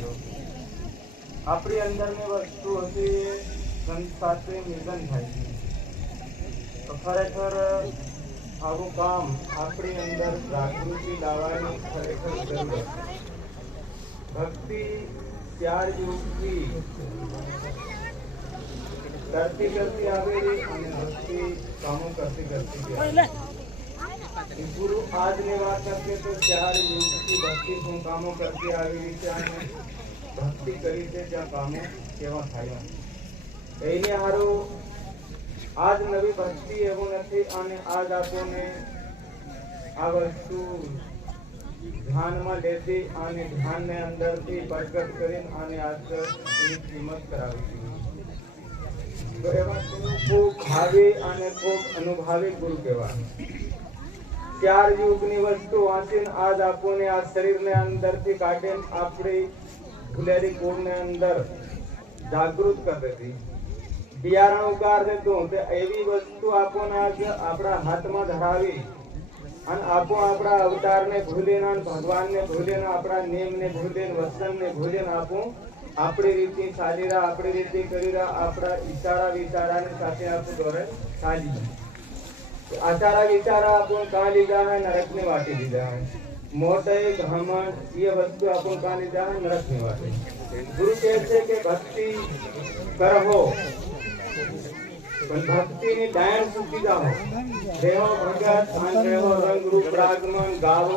ભાઈઓ, આપણી અંદરની વસ્તુ હતી એ સંત સાથે મિલન થાય છે. તો ખરેખર આવું કામ આપણી અંદર જાગૃતિ લાવવાની ખરેખર જરૂર છે. ભક્તિ ત્યાર યુગથી કરતી આવેલી અને ભક્તિ કામો કરતી ગુરુ આજની વાત કરશે તો 4 યુગથી ભક્તિ શું કામો કરતી આવેલી છે અને ભક્તિ કરી છે ત્યાં કામો કેવા થાય એને હારું આજ નવી ભક્તિ એવું નથી અને આજ આપણને આ વસ્તુ ધ્યાનમાં લેતી અને ધ્યાનને અંદરથી પ્રગટ કરીને અને આજ એની કિંમત કરાવી તો એવા ખૂબ ભાવી અને ખૂબ અનુભવી ગુરુ કહેવાય. 4 યુગની વસ્તુ વાંચીને આજ આપણને આ શરીરને અંદરથી કાઢીને આપણી ભૂલેલી કુળને અંદર જાગૃત કરી દેતી બિયારણ ઉગાર દેતું તે એવી વસ્તુ આપણને આજ આપણા હાથમાં ધરાવી અને આપણા અવતારને ભૂલીને ભગવાનને ભૂલીને આપણા નિયમને ભૂલીને વચનને ભૂલીને આપણી રીતે ચાલી રહ્યા આપણી રીતે કરી રહ્યા આપણા ઈશારા વિચારાની સાથે આપણું દોરે ચાલી આચારા વિચારા આપણને કાં લીધા હે નરકને વાટી દીધા હે મોટે ઘમંડ એ વસ્તુ આપણને કાં લીધા હે નરકને વાટી. ગુરુ કહે છે કે ભક્તિ કરહો પણ ભક્તિની ડાયર ચૂકી જાઓ. રેહો ભગત અને રેહો રંગ રૂપ રાગમન ગાવો